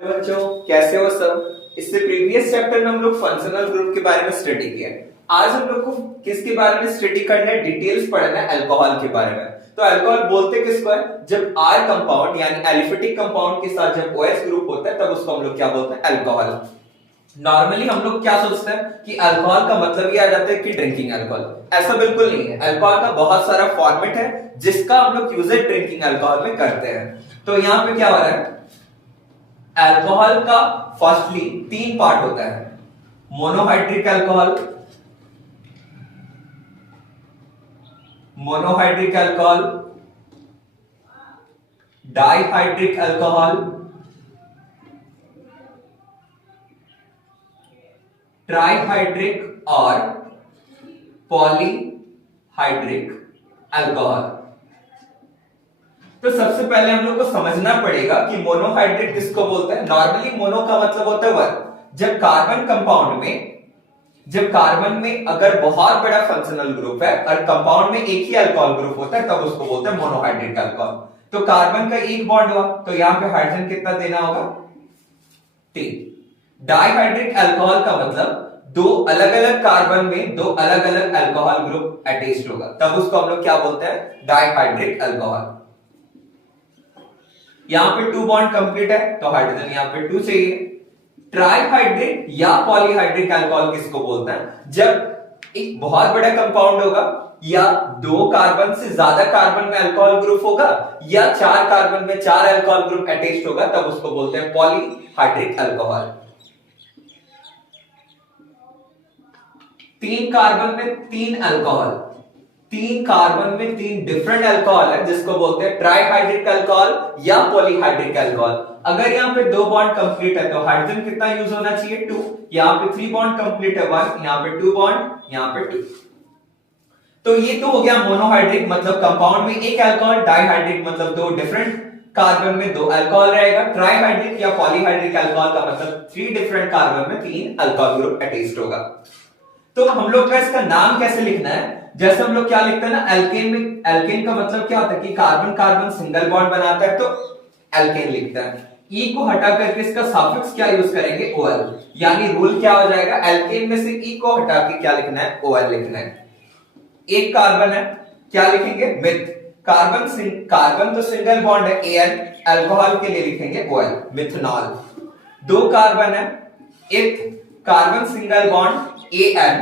बच्चों, कैसे हो सब। इससे प्रीवियस चैप्टर में हम लोग फंक्शनल ग्रुप के बारे में स्टडी किया। आज हम लोग को किसके बारे में स्टडी करना है, डिटेल्स पढ़ना है अल्कोहल के बारे में। तो अल्कोहल बोलते किसको है, जब आर कंपाउंड यानी एलिफेटिक कंपाउंड के साथ जब OH ग्रुप होता है तब उसको हम लोग क्या बोलते हैं, अल्कोहल। नॉर्मली हम लोग क्या सोचते हैं कि अल्कोहल का मतलब ये आ जाता है कि ड्रिंकिंग अल्कोहल। ऐसा बिल्कुल नहीं है। अल्कोहल का बहुत सारा फॉर्मेट है जिसका हम लोग यूज ड्रिंकिंग अल्कोहल में करते हैं। तो यहाँ पे क्या हो रहा है, अल्कोहल का फर्स्टली 3 पार्ट होता है। Monohydric alcohol, monohydric alcohol, dihydric alcohol, trihydric और पॉलीहाइड्रिक अल्कोहल। तो सबसे पहले हम लोग को समझना पड़ेगा कि मोनोहाइड्रिक किसको बोलते हैं। नॉर्मली मोनो का मतलब होता है वन। जब कार्बन कंपाउंड में, जब कार्बन में अगर बहुत बड़ा फंक्शनल ग्रुप है और कंपाउंड में एक ही अल्कोहल ग्रुप होता है तब उसको बोलते हैं मोनोहाइड्रिक अल्कोहल। तो कार्बन का एक बॉन्ड हुआ तो यहां पे हाइड्रोजन कितना देना होगा, 3। डाइहाइड्रिक अल्कोहल का मतलब दो अलग अलग कार्बन में दो अलग अलग अल्कोहल ग्रुप अटैच्ड होगा तब उसको हम लोग क्या बोलते हैं, डाइहाइड्रिक अल्कोहल। यहां पे 2 बॉन्ड कंप्लीट है तो हाइड्रोजन यहां पे 2 चाहिए। ट्राइहाइड्रिक या पॉलीहाइड्रिक अल्कोहल किसको बोलते हैं, जब एक बहुत बड़ा कंपाउंड होगा या 2 कार्बन से ज्यादा कार्बन में अल्कोहल ग्रुप होगा या 4 कार्बन में 4 अल्कोहल ग्रुप अटैच्ड होगा तब उसको बोलते हैं पॉलीहाइड्रिक अल्कोहल। 3 कार्बन में 3 अल्कोहल, 3 कार्बन में 3 डिफरेंट अल्कोहल है जिसको बोलते हैं ट्राइहाइड्रिक अल्कोहल या पॉलीहाइड्रिक अल्कोहल। अगर यहाँ पे 2 बॉन्ड कंप्लीट है तो हाइड्रोजन कितना यूज होना चाहिए, 2। यहाँ पे 3 बॉन्ड कंप्लीट है 1, यहाँ पे 2 बॉन्ड, यहाँ पे 2। तो ये तो हो गया मोनोहाइड्रिक मतलब कंपाउंड में एक अल्कोहल, डाइहाइड्रिक मतलब 2 डिफरेंट कार्बन में 2 अल्कोहल रहेगा, ट्राइहाइड्रिक या पॉलीहाइड्रिक अल्कोहल का मतलब 3 डिफरेंट कार्बन में 3 अल्कोहल ग्रुप अटैच्ड होगा। तो हम लोग का इसका नाम कैसे लिखना है, जैसे हम लोग क्या लिखते हैं ना, एल्केन में, एल्केन का मतलब क्या होता है कि कार्बन कार्बन सिंगल बॉन्ड बनाता है तो एल्केन लिखता है। ई को हटा करके इसका सफिक्स क्या यूज करेंगे, OL। यानी रूल क्या हो जाएगा, एल्केन में से ई को हटा के क्या लिखना है, OL लिखना है। एक कार्बन है, क्या लिखेंगे, मिथ। कार्बन तो सिंगल बॉन्ड है AN, अल्कोहल के लिए लिखेंगे OL, मिथनॉल। 2 कार्बन है, eth, carbon single bond AN,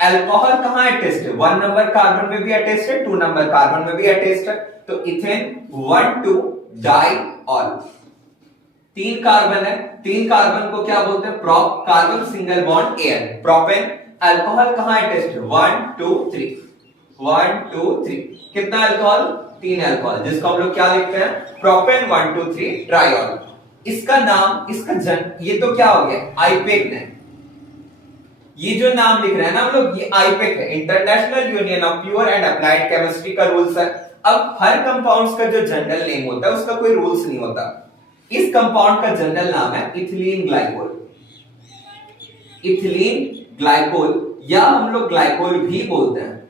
alcohol कहां अटैच्ड है, 1 नंबर कार्बन में भी अटैच्ड है, 2 नंबर कार्बन में भी अटैच्ड है तो इथेन 1 2 डाइऑल। 3 कार्बन है, 3 कार्बन को क्या बोलते हैं, prop, carbon single bond AN, propane, alcohol कहां अटैच्ड है, 1 2 3, 1 2 3, कितना अल्कोहल, 3 अल्कोहल, जिसको हम लोग क्या लिखते हैं, प्रोपेन 1 2 3 ट्राइऑल। इसका नाम, इसका ये तो क्या हो गया, आईपेक ने। ये जो नाम लिख रहे हैं ना हम लोग, ये आईपेक है, international union of pure and applied chemistry का रूल्स है। अब हर कंपाउंड्स का जो जनरल नेम होता है उसका कोई रूल्स नहीं होता। इस कंपाउंड का जनरल नाम है इथिलीन ग्लाइकोल, इथिलीन ग्लाइकोल या हम लोग ग्लाइकोल भी बोलते हैं।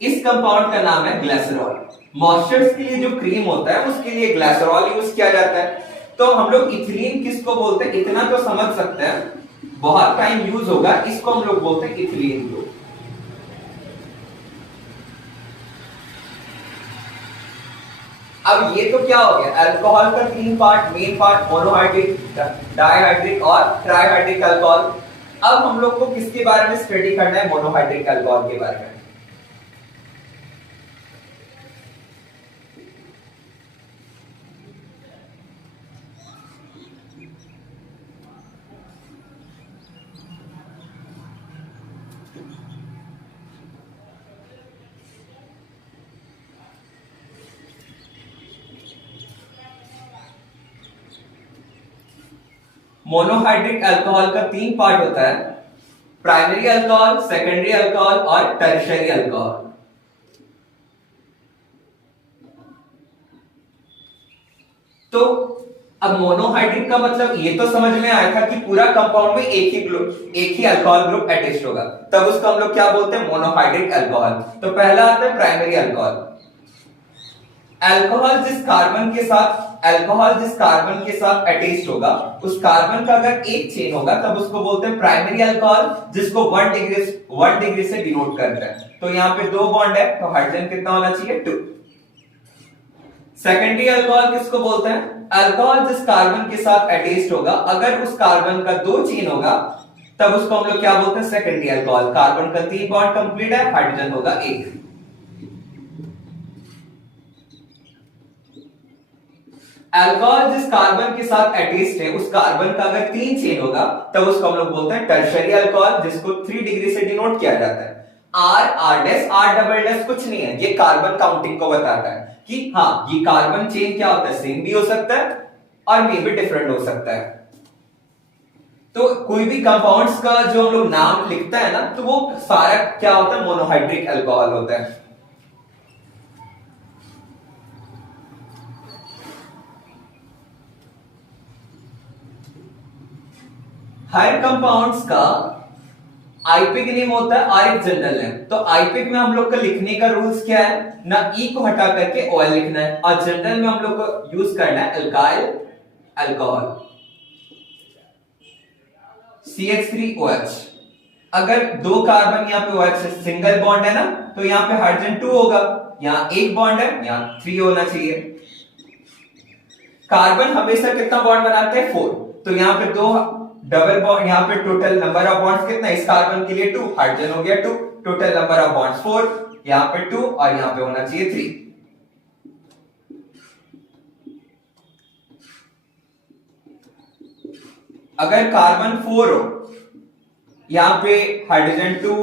इस कंपाउंड का नाम है ग्लिसरॉल। मॉइस्चर्स के लिए जो क्रीम होता है उसके लिए ग्लिसरॉल यूज किया जाता है। तो हम लोग इथिलीन किसको बोलते हैं, इतना तो समझ सकते हैं, बहुत टाइम यूज होगा, इसको हम लोग बोलते हैं इथिलीन ग्रुप। अब ये तो क्या हो गया, अल्कोहल का 3 part, main part monohydric, dihydric और ट्राइहाइड्रिक अल्कोहल। अब हम लोग को किसके बारे में स्टडी करना है, मोनोहाइड्रिक अल्कोहल के बारे में। मोनोहाइड्रिक अल्कोहल का 3 पार्ट होता है, प्राइमरी अल्कोहल, सेकेंडरी अल्कोहल और टर्शियरी अल्कोहल। तो अब मोनोहाइड्रिक का मतलब ये तो समझ में आया था कि पूरा कंपाउंड में एक ही अल्कोहल ग्रुप अटैच्ड होगा तब उसको हम लोग क्या बोलते हैं, मोनोहाइड्रिक अल्कोहल। तो पहला आता है प्राइमरी अल्कोहल। अल्कोहल जिस कार्बन के साथ अटैच्ड होगा, उस कार्बन का अगर एक चेन होगा तब उसको बोलते हैं प्राइमरी अल्कोहल, जिसको 1 डिग्री से डिनोट करते हैं। तो यहाँ पे 2 बॉन्ड है, तो हाइड्रोजन कितना होना चाहिए? 2। सेकेंडरी अल्कोहल किसको बोलते हैं? अल्कोहल जिस कार्बन के साथ अटैच्ड होगा, अगर उस कार्बन का 2 चेन होगा तब उसको हम लोग क्या बोलते हैं? Secondary alcohol. कार्बन का 3 बॉन्ड कंप्लीट है, हाइड्रोजन होगा 1। अल्कोहल जिस कार्बन के साथ अटैच्ड है, उस कार्बन का अगर 3 चेन होगा तब उसको हम लोग बोलते हैं टर्शरी अल्कोहल, जिसको 3 डिग्री से डिनोट किया जाता है। R dash R double dash कुछ नहीं है, ये कार्बन काउंटिंग को बताता है कि हाँ ये कार्बन चेन क्या होता है, सेम भी हो सकता है और मे भी डिफरेंट हो सकता है। तो कोई भी कंपाउंड्स का जो हम लोग नाम लिखता है ना, तो वो सारा क्या होता है? मोनोहाइड्रिक अल्कोहल होता है। हर कंपाउंड्स का आईपिक नेम होता है और एक जनरल नेम। तो आईपिक में हम लोग का लिखने का रूल्स क्या है ना, ई को हटा करके ओएल लिखना है, और जनरल में हम लोग को यूज करना है अल्काइल अल्कोहल CH3OH। अगर 2 कार्बन यहाँ पे OH से सिंगल बॉन्ड है ना, तो यहाँ पे हाइड्रोजन 2 होगा, यहाँ 1 बॉन्ड है, यहाँ 3 होना चाहिए। कार्बन हमेशा कितना बॉन्ड बनाते हैं? 4। तो यहाँ पे 2 डबल बॉन्ड, यहाँ पे टोटल नंबर ऑफ बॉन्ड्स कितना? इस कार्बन के लिए 2, हाइड्रोजन हो गया 2, टोटल नंबर ऑफ बॉन्ड्स 4, यहाँ पे 2 और यहाँ पे होना चाहिए 3। अगर कार्बन 4 हो, यहाँ पे हाइड्रोजन 2,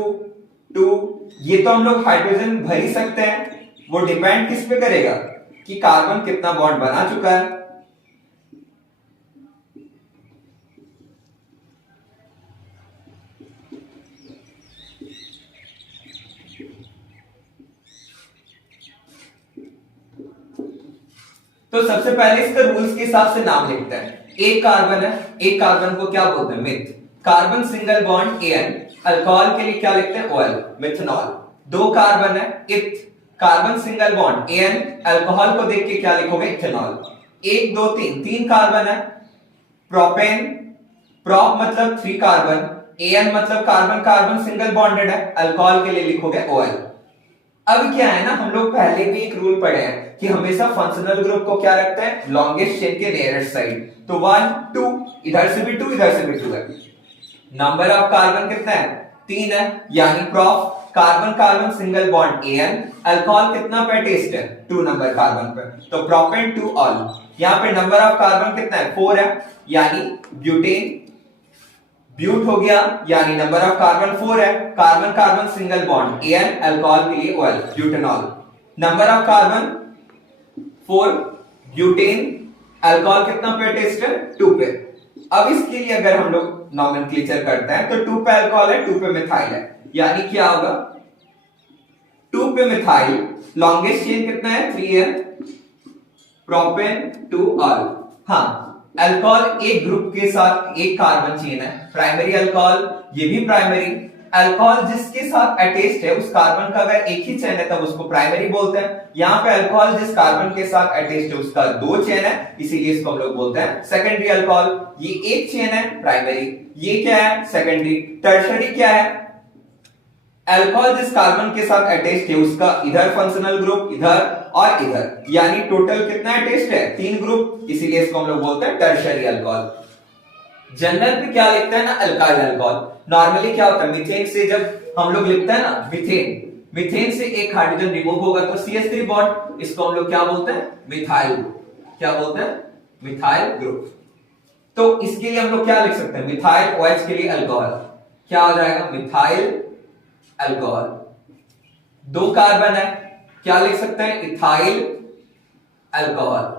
ये तो हम लोग हाइड्रोजन भर ही सकते हैं, वो डिपेंड किस पे करेगा कि कार्बन कितना बॉन्ड बना चुका है। तो सबसे पहले इसका रूल्स के हिसाब से नाम लिखते हैं। एक कार्बन है, एक कार्बन को क्या बोलते हैं? Meth. Carbon single bond ane, alcohol के लिए क्या लिखते हैं? OL, methanol. 2 कार्बन है, eth. Carbon single bond ane, alcohol को देख के क्या लिखोगे? इथेनॉल। 1 2 3 कार्बन है, प्रोपेन। प्रोप मतलब 3 कार्बन, एन मतलब कार्बन कार्बन सिंगल बॉन्डेड है, अल्कोहल के लिए लिखोगे ओएल। अब क्या है ना, हम लोग पहले भी एक रूल पढ़े हैं कि हमेशा फंक्शनल ग्रुप को क्या रखते हैं? लॉन्गेस्ट चेन के नियरेस्ट साइड। तो 1 2, इधर से भी 2, इधर से भी 2 है। नंबर ऑफ कार्बन कितना है? 3 है, यानी prop carbon carbon single bond ane, alcohol कितना पे अटैच्ड है? 2 नंबर कार्बन पे, तो प्रोपेन 2 ऑल। यहाँ पे नंबर ऑफ कार्बन कितना है? 4 है, यानी ब्यूटेन। ब्यूट हो गया, यानी नंबर ऑफ कार्बन 4 है, carbon carbon single bond ane, alcohol के लिए O L, butanol. Number of carbon 4, butane, alcohol कितना पे अटैच्ड है? 2 पे। अब इसके लिए अगर हम लोग नॉमेनक्लेचर करते हैं तो 2 पे अल्कोहल है, 2 पे मिथाइल है, यानी क्या होगा? 2 पे मिथाइल, लॉन्गेस्ट चेन कितना है? 3 है, प्रोपेन 2 ऑल। हाँ, अल्कोहल एक ग्रुप के साथ एक कार्बन चेन है, प्राइमरी अल्कोहल, ये भी प्राइमरी। अल्कोहल जिसके साथ अटैच्ड है, उस कार्बन का अगर एक ही चेन है तब उसको प्राइमरी बोलते हैं। यहाँ पे अल्कोहल जिस कार्बन के साथ अटैच्ड है उसका 2 चेन है, इसीलिए इसको हम लोग बोलते हैं सेकेंडरी अल्कोहल। ये एक चेन है, प्राइमरी। ये क्या है? सेकेंडरी। टर्शरी क्या है? अल्कोहल जिस कार्बन के साथ अटैच्ड है उसका इधर फंक्शनल ग्रुप, इधर और इधर, यानी टोटल कितना अटैच्ड है? 3 ग्रुप, इसीलिए इसको हम लोग बोलते हैं टर्शरी अल्कोहल। जनरल पे क्या लिखता है ना? Alkyl alcohol. नॉर्मली क्या होता है, मीथेन से जब हम लोग लिखते हैं ना, मीथेन से एक हाइड्रोजन रिमूव होगा तो CH3 बॉन्ड, इसको हम लोग क्या बोलते हैं? Methyl group. क्या बोलते हैं? Methyl group. तो इसके लिए हम लोग क्या लिख सकते हैं? मिथाइल OH के लिए अल्कोहल क्या हो जाएगा? Methyl alcohol. 2 कार्बन है, क्या लिख सकते हैं? Ethyl alcohol.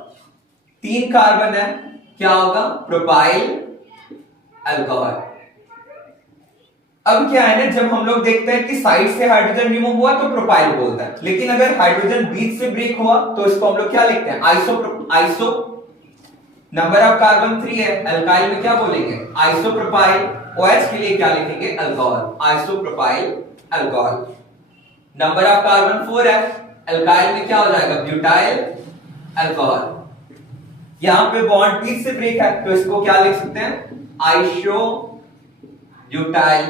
3 कार्बन है, क्या होगा? Propyl alcohol. अब क्या है ना, जब हम लोग देखते हैं कि साइड से हाइड्रोजन रिमूव हुआ तो प्रोपाइल बोलता है, लेकिन अगर हाइड्रोजन बीच से ब्रेक हुआ तो इसको हम लोग क्या लिखते हैं? आइसो। नंबर ऑफ कार्बन 3 है, अल्काइल में क्या बोलेंगे? आइसोप्रोपाइल। OH के लिए क्या लिखेंगे? Alcohol, isopropyl alcohol. Number of carbon 4 है, अल्काइल में क्या हो जाएगा? Butyl alcohol. यहां पे बॉन्ड बीच से ब्रेक है तो इसको क्या लिख सकते हैं, आइसो ब्यूटाइल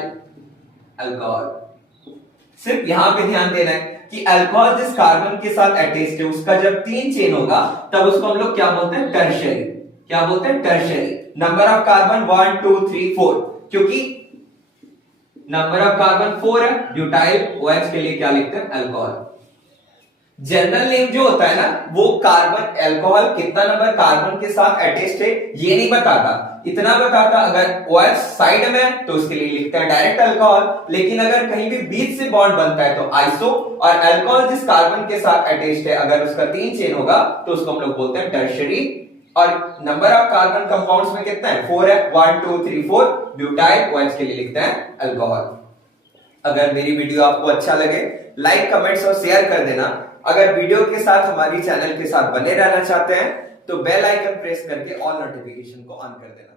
अल्कोहल। सिर्फ यहां पे ध्यान देना है कि अल्कोहल जिस कार्बन के साथ अटैच्ड है उसका जब 3 चेन होगा तब उसको हम लोग क्या बोलते हैं, टर्शियरी। क्या बोलते हैं, टर्शियरी। नंबर ऑफ कार्बन 1 2 3 4, क्योंकि नंबर ऑफ कार्बन 4 है, ब्यूटाइल OH के लिए क्या लिखते हैं, अल्कोहल। जनरल नेम जो होता है ना वो कार्बन अल्कोहल कितना नंबर कार्बन के साथ अटैच्ड है ये नहीं बताता, इतना बताता अगर OH साइड में है तो उसके लिए लिखते हैं डायरेक्ट अल्कोहल, लेकिन अगर कहीं भी बीच से बॉन्ड बनता है तो आइसो, और अल्कोहल जिस कार्बन के साथ अटैच्ड है अगर उसका 3 चेन होगा तो उसको हम लोग बोलते हैं टर्शियरी। और नंबर ऑफ कार्बन कंपाउंड्स में कितना है, 4 है, 1 2 3 4, ब्यूटाइल OH के लिए लिखते हैं अल्कोहल। अगर मेरी वीडियो आपको अच्छा लगे लाइक कमेंट्स और शेयर कर देना। अगर वीडियो के साथ हमारी चैनल के साथ बने रहना चाहते हैं तो बेल आइकन प्रेस करके ऑल नोटिफिकेशन को ऑन कर देना।